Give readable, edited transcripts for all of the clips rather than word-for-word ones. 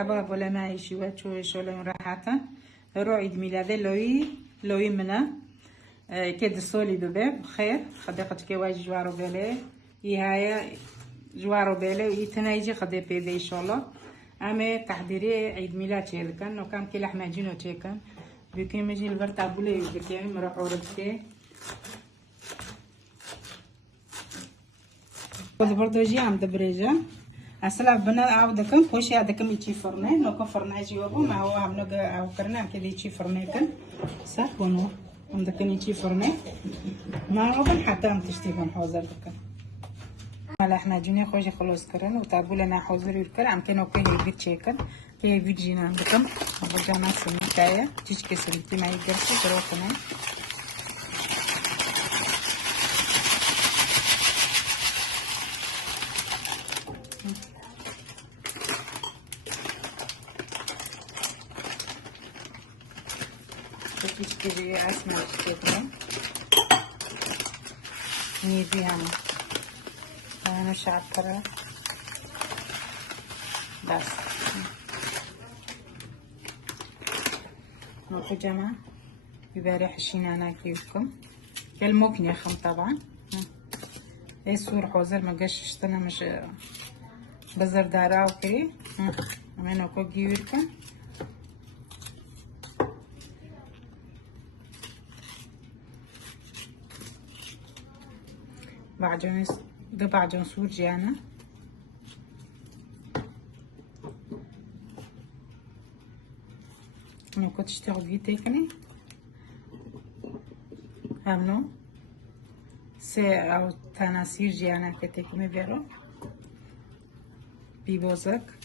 مرحبا بولا معي شوات شو شلون راحتن رو عيد ميلادي لوي منا كد الصولي دباب بخير خديقة كواج جوارو بالي هاي جوارو بالي ويتنايجي خدي بيدي ان شاء الله امي تحضيري عيد ميلاد شيلكن وكان كي لحمه جينو تشيكن بكي مجي البرتا بولي بكي مرحو ربكي برضو جي عم دبريجه اصلا بنا عودكم خوشي عندكم يجي فرنه نوكو فرنه جيوبو ما هو عم نوغا او كرنا كده يجي فرنه كن صح ونو عندكم يجي فرنه ما هو حتى عم تشتيكم حاضر بكم على احنا جينا خوشي خلاص كرن وتابو لنا حاضر يركل عم كانوا كي يبي تشيكن كي فيجينا عندكم برجعنا سميتايا تيجي كسرتي ما يقدرش تروح كمان تشتري اسمع تشتري نيدي هم انا شاطرة بس نوكو جماعة بباري حشين انا كيفكم كالموكن يا خم طبعا اي صور حوزر ما قششتنا مش بزر دارا وكي اما نوكو جيوركم بعجن ده بعجن صور جانا نوكو تشتغل في تكني همنو سه او تناسير جانا كتكمي بيرو بيبوزك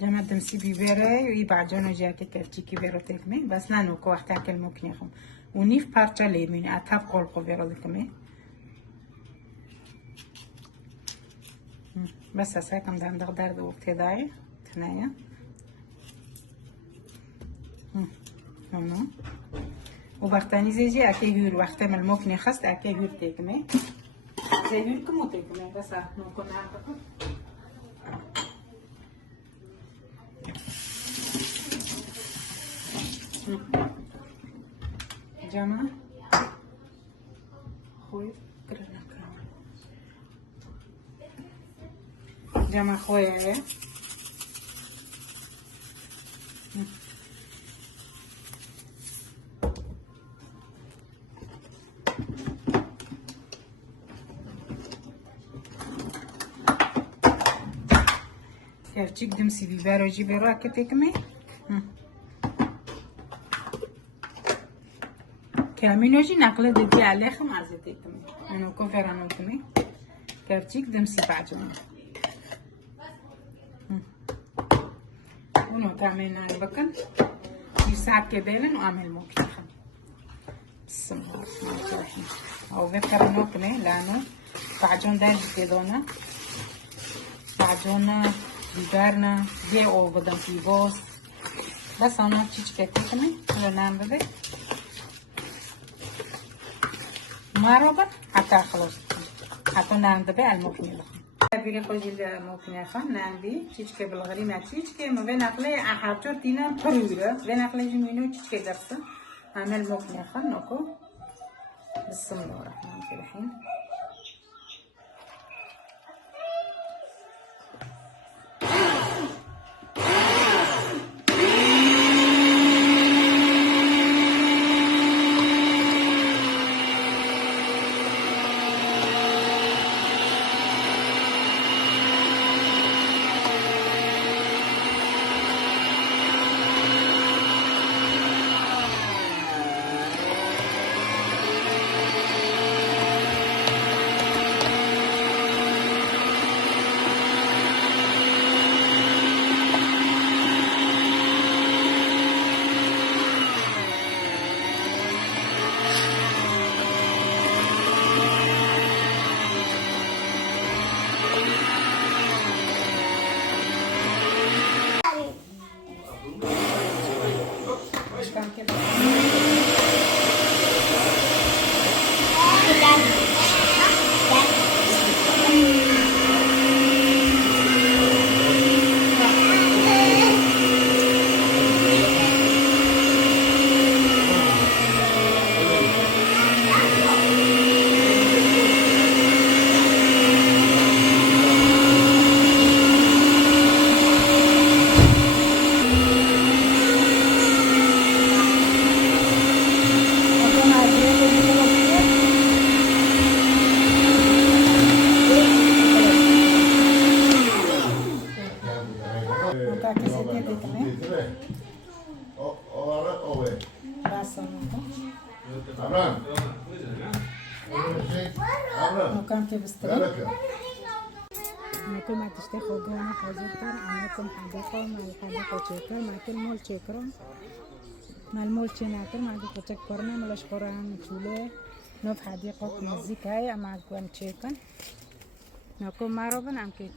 جمع دمسي بيبره ويبعجنو جاكي كرتيكي بيرو تكمي بس لا نوكو وقت اكل ممكن يخم ونيف بارچه ليمين اتاب قلقو بيرو دكمي بس اساكم دان دغدار دو وقت داي تنايا هونو وبختاني زيجي اكي هور وقت مل ممكن يخست اكي هور تكمي زي هور كمو تكمي بس نوكو نعرفكم جمع خوي كرنا جمع خوي كيف دمسي بيبارو جيبي راكتك مي كامينو جي نقله ددي عليه خمازتكم انا كوفرانو كمي كابتيك دمسي بعجن ونو تعملنا البكن يساعد كبالن وعمل ممكن بسم الله الرحمن الرحيم او بكرنو كمي لانو بعجن داج كدونا بعجن بيبرنا دي او بدن في بوس بس انا تشيش كمي ولا نعم بده ما روبر حتى خلاص حتى نعندبي على الموكني بيري خوجي الموكني خان نعندي تيجي بالغريمه تيجي ما بين عقلي حاطو تينا بريره بين عقلي جمينو تيجي درسه عمل موكني خان نوكو بسم الله الرحمن الرحيم وكان كيف استلم معكم ما تشتخوا جونا حاجتكم عملكم حديقة مع الحديقة شكرا مع كل مول شكرا مع المول شناكر مع ديقة شكرنا ملاش قرآن شوليه نوف حديقة مزيك هاي مع كوان شكرا معكم ما روبن عم كيف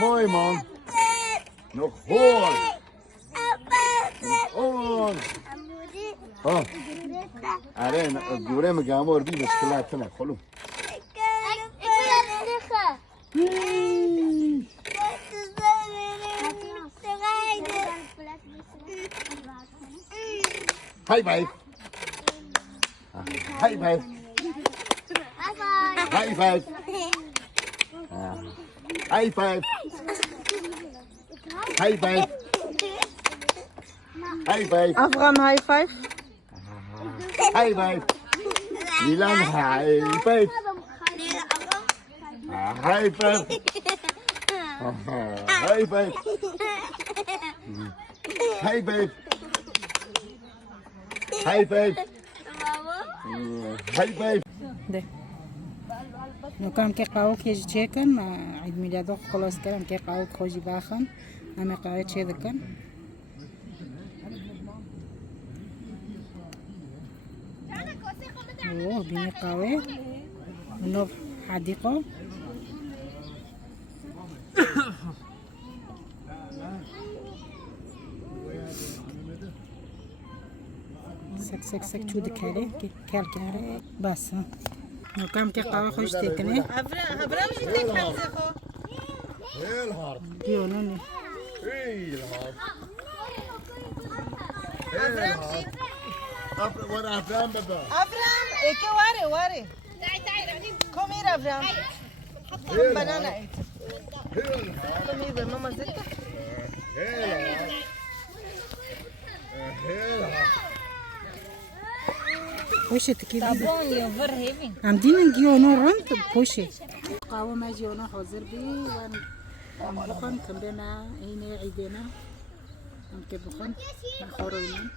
Mooi man. Nog hoor. Hoor. ها علينا الدورين مقامور دي مشكلات تنا خلو هاي باي هاي باي هاي فايف هاي فايف هاي فايف هاي فايف أفغان هاي فايف هاي فايف ميلان هاي فايف هاي فايف هاي فايف هاي فايف هاي فايف هاي فايف نوكام كي قاوك يجي تشيكن مع عيد ميلادو خلاص كلام كي قاوك خوجي باخن أنا قاعد شيء ذكن أوه بيني قاوي نوف حديقة سك سك سك شو دكالي كال كالي بس نوكام كي قاوي خوش تكني أبرام شو تكني heel hard بيونوني heel hard heel hard ورا أفرام بابا أبرام إيه واري كم هير أبرام حط بنانا إيه كم هير ماما زيتا heel hard heel hard وش تكيد طابون يوفر هيفين عم دينا نجيونو رنت بوشي قاوة ما جيونو حوزر بي وان بخون كم بما هنا عيدنا عم كبخون خروينا